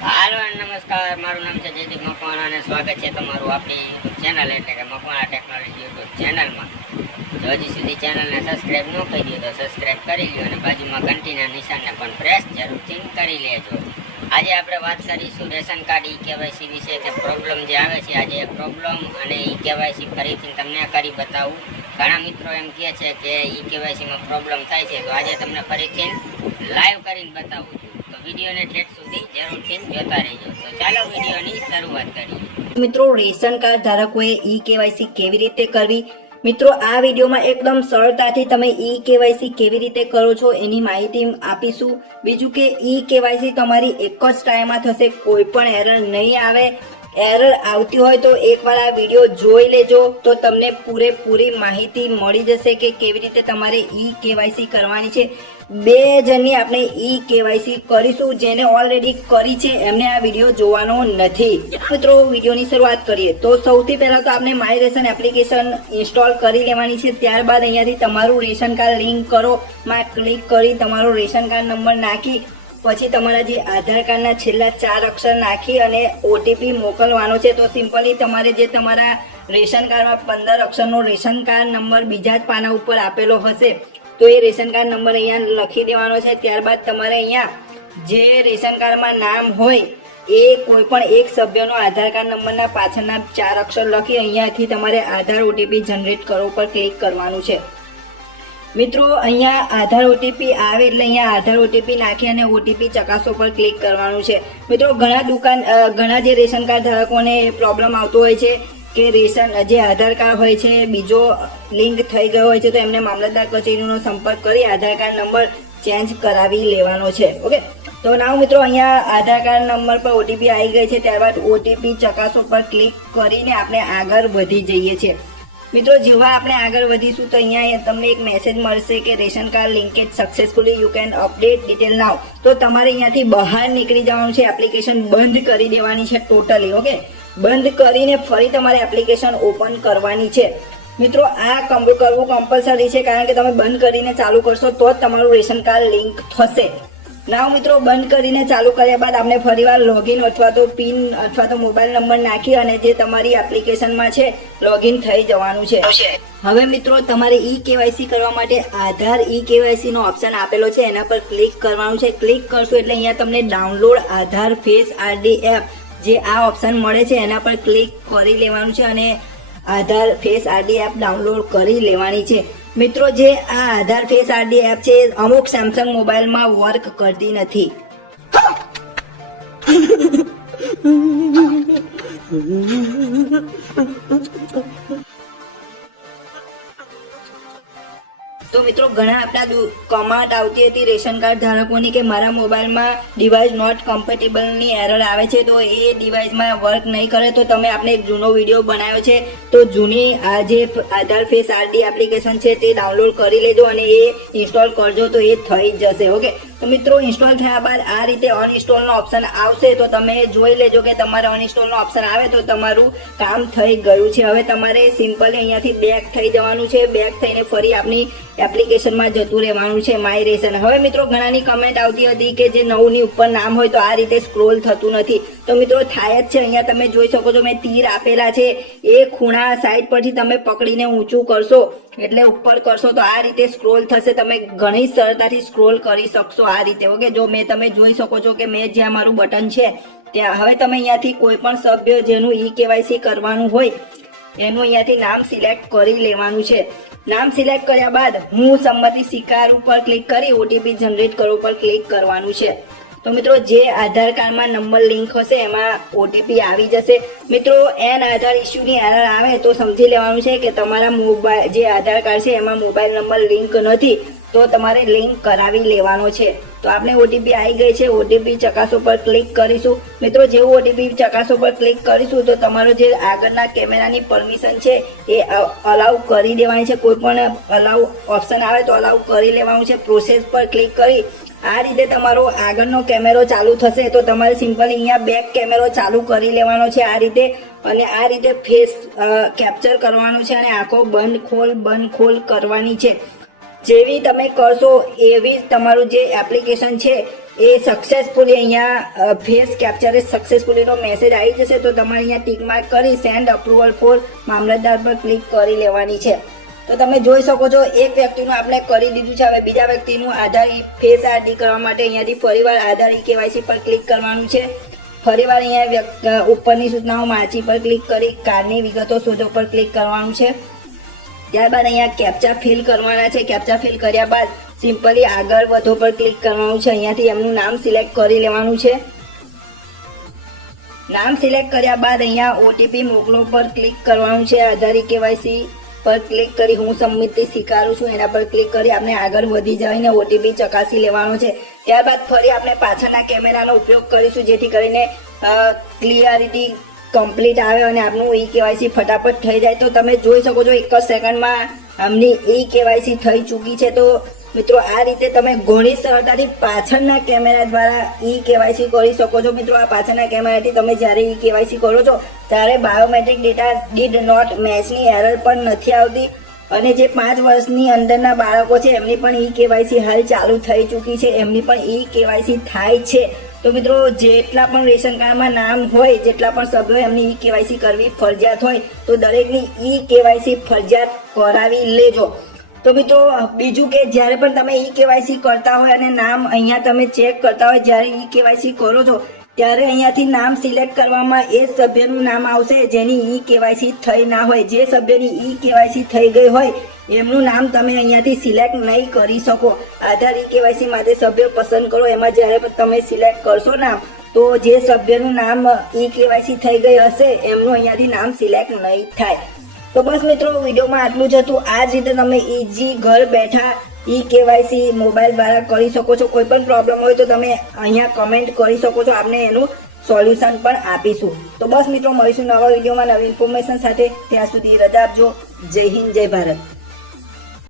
હાલો નમસ્કાર, મારું નામ છે જયદીપ મકવાણા અને સ્વાગત છે તમારું આપણી યુટ્યુબ ચેનલ એટલે કે મકવાણા ટેકનોલોજી યુટ્યુબ ચેનલમાં. જો હજી સુધી ચેનલને સબસ્ક્રાઈબ ન કરી દો તો સબસ્ક્રાઈબ કરી લો અને બાજુમાં ઘંટીના નિશાનને પણ પ્રેસ જરૂરથી કરી લેજો. આજે આપણે વાત કરીશું રેશન કાર્ડ ઈ-કેવાયસી વિશે કે પ્રોબ્લેમ જે આવે છે. આજે એ પ્રોબ્લેમ અને ઈ-કેવાયસી ફરીથી તમને કરી બતાવું. ઘણા મિત્રો એમ કહે છે કે ઈ-કેવાયસીમાં પ્રોબ્લેમ થાય છે, તો આજે તમને ફરીથી લાઈવ કરીને બતાવું છું. તો વિડીયોને ઠેઠ સુધી જરૂરથી જોતા રહેજો. તો ચાલો વિડીયોની શરૂઆત કરીએ. મિત્રો, રેશન કાર્ડ ધારકોએ ઈ-કેવાયસી કેવી રીતે કરવી? મિત્રો, આ વિડીયોમાં એકદમ સરળતાથી તમે ઈ-કેવાયસી કેવી રીતે કરો છો એની માહિતી આપીશું. બીજું કે ઈ-કેવાયસી તમારી એક જ ટાઈમમાં થશે, કોઈ પણ એરર નહીં આવે. એરર આવતી હોય તો એકવાર આ વિડીયો જોઈ લેજો, તો તમને પૂરેપૂરી માહિતી મળી જશે કે કેવી રીતે તમારે ઈ-કેવાયસી કરવાની છે. 2 જણની આપણે ઈ-કેવાયસી કરીશું. જેને ઓલરેડી કરી છે એમને આ વિડીયો જોવાનો નથી. મિત્રો, વિડીયોની શરૂઆત કરીએ તો સૌથી પહેલા તો આપણે માય રેશન એપ્લિકેશન ઇન્સ્ટોલ કરી લેવાની છે. ત્યારબાદ અહીંયાથી તમારું રેશન કાર્ડ લિંક કરો માં ક્લિક કરી તમારો રેશન કાર્ડ નંબર નાખી પછી તમારા જે આધાર કાર્ડના છેલ્લા 4 અક્ષર નાખી અને ઓટીપી મોકલવાનો છે. તો સિમ્પલી તમારે જે તમારા રેશન કાર્ડમાં 15 અક્ષરનો રેશન કાર્ડ નંબર બીજા જ પાના ઉપર આપેલો હશે તો એ રેશન કાર્ડ નંબર અહીંયા લખી દેવાનો છે. ત્યારબાદ તમારે અહીંયા જે રેશન કાર્ડમાં નામ હોય એ કોઈ પણ એક સભ્યનો આધાર કાર્ડ નંબરના પાછળના 4 અક્ષર લખી અહીંયાથી તમારે આધાર ઓટીપી જનરેટ કરો પર ક્લિક કરવાનું છે. મિત્રો, અહીંયા આધાર ઓટીપી આવે એટલે અહીંયા આધાર ઓટીપી નાખી અને ઓટીપી ચકાસો પર ક્લિક કરવાનું છે. મિત્રો, ઘણા જે રેશન કાર્ડ ધારકોને પ્રોબ્લેમ આવતો હોય છે કે રેશન જે આધાર કાર્ડ હોય છે બીજો લિંક થઈ ગયો હોય છે, તો એમને મામલતદાર કચેરીનો સંપર્ક કરી આધાર કાર્ડ નંબર ચેન્જ કરાવી લેવાનો છે. ઓકે, તો નાવ મિત્રો, અહીંયા આધાર કાર્ડ નંબર પર ઓટીપી આવી ગઈ છે. ત્યારબાદ ઓટીપી ચકાસો પર ક્લિક કરીને આપણે આગળ વધી જઈએ છીએ. મિત્રો, જેવા આપણે આગળ વધીશું તો અહીંયા તમને એક મેસેજ મળશે કે ration card linkage successfully, you can update detail now. તો તમારે અહીંયાથી બહાર નીકળી જવાનું છે. એપ્લિકેશન બંધ કરી દેવાની છે ટોટલી. ઓકે, બંધ કરીને ફરી તમારે એપ્લિકેશન ઓપન કરવાની છે. મિત્રો, આ કરવું કમ્પલસરી છે, કારણ કે તમે બંધ કરીને ચાલુ કરશો તો જ તમારું રેશન કાર્ડ લિંક થશે. નાવ મિત્રો, બંધ કરીને ચાલુ કર્યા બાદ આપણે ફરીવાર લોગિન અથવા તો પિન અથવા તો મોબાઈલ નંબર નાખી અને જે તમારી એપ્લિકેશનમાં છે લોગિન થઈ જવાનું છે. હવે મિત્રો, તમારે ઈ-કેવાયસી કરવા માટે આધાર ઈ-કેવાયસી નો ઓપ્શન આપેલો છે, એના પર ક્લિક કરવાનું છે. ક્લિક કરશો એટલે અહીંયા તમને ડાઉનલોડ આધાર ફેસ આઈડી એપ જે આ ઓપ્શન મળે છે એના પર ક્લિક કરી લેવાનું છે અને આધાર ફેસ આઈડી એપ ડાઉનલોડ કરી લેવાની છે. મિત્રો, જે આ આધાર ફેસ આઈડી એપ છે અમુક સેમસંગ મોબાઈલમાં વર્ક કરતી નથી. તો મિત્રો, ઘણા આપણા કમેન્ટ આવતી હતી રેશન કાર્ડ ધારકોની કે મારા મોબાઈલમાં ડિવાઇસ નોટ કમ્પેટેબલની એરર આવે છે, તો એ ડિવાઇસમાં વર્ક નહીં કરે. તો તમે આપણે એક જૂનો વિડીયો બનાવ્યો છે, તો જૂની આ જે આધાર ફેસ આઈડી એપ્લિકેશન છે તે ડાઉનલોડ કરી લેજો અને એ ઇન્સ્ટોલ કરજો તો એ થઈ જશે. ઓકે, તો મિત્રો, ઇન્સ્ટોલ થયા બાદ આ રીતે અનઇન્સ્ટોલનો ઓપ્શન આવશે તો તમે જોઈ લેજો કે તમારે અનઇન્સ્ટોલનો ઓપ્શન આવે તો તમારું કામ થઈ ગયું છે. હવે તમારે સિમ્પલી અહીંયાથી બેક થઈ જવાનું છે. બેક થઈને ફરી આપણી એપ્લિકેશનમાં જતું રહેવાનું છે માય રેશન. હવે મિત્રો, ઘણાની કમેન્ટ આવતી હતી કે જે 9 ની ઉપર નામ હોય તો આ રીતે સ્ક્રોલ થતું નથી. તો મિત્રો, થાય જ છે. અહીંયા તમે જોઈ શકો છો મેં તીર આપેલા છે, એ ખૂણા સાઈડ પરથી તમે પકડીને ઊંચું કરશો એટલે ઉપર કરશો તો આ રીતે સ્ક્રોલ થશે. તમે ઘણી સરળતાથી સ્ક્રોલ કરી શકશો આ રીતે. ઓકે, જો તમે જોઈ શકો છો કે મેં જ્યાં મારું બટન છે ત્યાં હવે તમે અહીંયાથી કોઈ પણ સભ્ય જેનું ઈ-કેવાયસી કરવાનું હોય એનું અહીંયાથી નામ સિલેક્ટ કરી લેવાનું છે. નામ સિલેક્ટ કર્યા બાદ હું સંમતિ સ્વીકાર ઉપર ક્લિક કરી ઓટીપી જનરેટ કરો પર ક્લિક કરવાનું છે. તો મિત્રો, જે આધાર કાર્ડમાં નંબર લિંક હશે એમાં ઓટીપી આવી જશે. મિત્રો, એન આધાર ઇસ્યુની એરર આવે તો સમજી લેવાનું છે કે તમારા મોબાઈલ જે આધાર કાર્ડ છે એમાં મોબાઈલ નંબર લિંક નથી, તો તમારે લિંક કરાવી લેવાનો છે. તો આપણે ઓટીપી આવી ગઈ છે, ઓટીપી ચકાસો પર ક્લિક કરીશું. મિત્રો, જેવું ઓટીપી ચકાસો પર ક્લિક કરીશું તો તમારો જે આગળના કેમેરાની પરમિશન છે એ અલાઉ કરી દેવાની છે. કોઈ પણ અલાઉ ઓપ્શન આવે તો અલાઉ કરી લેવાનું છે. પ્રોસેસ પર ક્લિક કરી આ રીતે તમારો આગળનો કેમેરો ચાલુ થશે. તો તમારે સિમ્પલી અહીંયા બેક કેમેરો ચાલુ કરી લેવાનો છે આ રીતે, અને આ રીતે ફેસ કેપ્ચર કરવાનું છે અને આંખો બંધ ખોલ કરવાની છે. જેવી તમે કરશો એવી તમારું જે એપ્લિકેશન છે એ સક્સેસફુલી અહીંયા ફેસ કેપ્ચર સક્સેસફુલીનો મેસેજ આવી જશે. તો તમારે અહીંયા ટીક માર્ક કરી સેન્ડ અપ્રુવલ ફોર મામલતદાર પર ક્લિક કરી લેવાની છે. તો તમે જોઈ શકો છો એક વ્યક્તિનું આપણે કરી દીધું છે. હવે બીજા વ્યક્તિનું આધાર ફેસ આઈડી કરવા માટે અહીંયાથી ફરીવાર આધાર કેવાયસી પર ક્લિક કરવાનું છે. ફરીવાર અહીંયા ઉપરની સૂચનાઓ વાંચી પર ક્લિક કરી કાર્ડની વિગતો શોધો પર ક્લિક કરવાનું છે. ત્યારબાદ અહીંયા કેપ્ચા ફિલ કરવાના છે. કેપ્ચા ફિલ કર્યા બાદ સિમ્પલી આગળ વધો પર ક્લિક કરવાનું છે. અહીંયાથી એમનું નામ સિલેક્ટ કરી લેવાનું છે. નામ સિલેક્ટ કર્યા બાદ અહીંયા ઓટીપી મોકલો પર ક્લિક કરવાનું છે. આધાર કેવાયસી પર ક્લિક કરી હું સંમતિ સ્વીકારું છું એના પર ક્લિક કરી આપણે આગળ વધી જઈને ઓટીપી ચકાસી લેવાનો છે. ત્યારબાદ ફરી આપણે પાછળના કેમેરાનો ઉપયોગ કરીશું જેથી કરીને ક્લિયરિટી કમ્પ્લીટ આવે અને આપનું ઈ કેવાયસી ફટાફટ થઈ જાય. તો તમે જોઈ શકો છો 1 જ સેકન્ડમાં આમની ઈ કેવાયસી થઈ ચૂકી છે. તો મિત્રો આ રીતે તમે ઘણી સરળતાથી પાછળના કેમેરા દ્વારા ઈ કેવાયસી કરી શકો છો. મિત્રો આ પાછળના કેમેરાથી તમે જ્યારે ઈ કેવાયસી કરો છો ત્યારે બાયોમેટ્રિક ડેટા ડીડ નોટ મેચની એરર પણ નથી આવતી. અને જે 5 વર્ષની અંદરના બાળકો છે એમની પણ ઈ કેવાયસી હાલ ચાલુ થઈ ચૂકી છે. એમની પણ ઈ કેવાયસી થાય છે. તો મિત્રો જેટલા પણ રેશન કાર્ડમાં નામ હોય જેટલા પણ સભ્યો એમની ઈ કેવાયસી કરવી ફરજિયાત હોય તો દરેકની ઈ કેવાયસી ફરજિયાત કરાવી લેજો. તો મિત્રો બીજું કે જ્યારે પણ તમે ઈ કેવાયસી કરતા હોય અને નામ અહીંયા તમે ચેક કરતા હોય જ્યારે ઈ કેવાયસી કરો છો ત્યારે અહીંયાથી નામ સિલેક્ટ કરવામાં એ સભ્યનું નામ આવશે જેની ઈ કેવાયસી થઈ ના હોય. જે સભ્યની ઈ કેવાયસી થઈ ગઈ હોય એમનું નામ તમે અહીંયાથી સિલેક્ટ નહીં કરી શકો. આધાર ઈ કેવાયસી માટે સભ્ય પસંદ કરો. એમાં જ્યારે પણ તમે સિલેક્ટ કરશો નામ તો જે સભ્યનું નામ ઈ કેવાયસી થઈ ગઈ હશે એમનું અહીંયાથી નામ સિલેક્ટ નહીં થાય. તો બસ મિત્રો વિડીયોમાં આટલું જ હતું. આ જ રીતે તમે ઈઝી ઘર બેઠા ઈ કેવાયસી મોબાઈલ દ્વારા કરી શકો છો. કોઈ પણ પ્રોબ્લેમ હોય તો તમે અહીંયા કમેન્ટ કરી શકો છો. આપણે એનું સોલ્યુશન પણ આપીશું. તો બસ મિત્રો મળીશું નવા વિડીયોમાં નવી ઇન્ફોર્મેશન સાથે. ત્યાં સુધી રજા આપજો. જય હિન્દ, જય ભારત.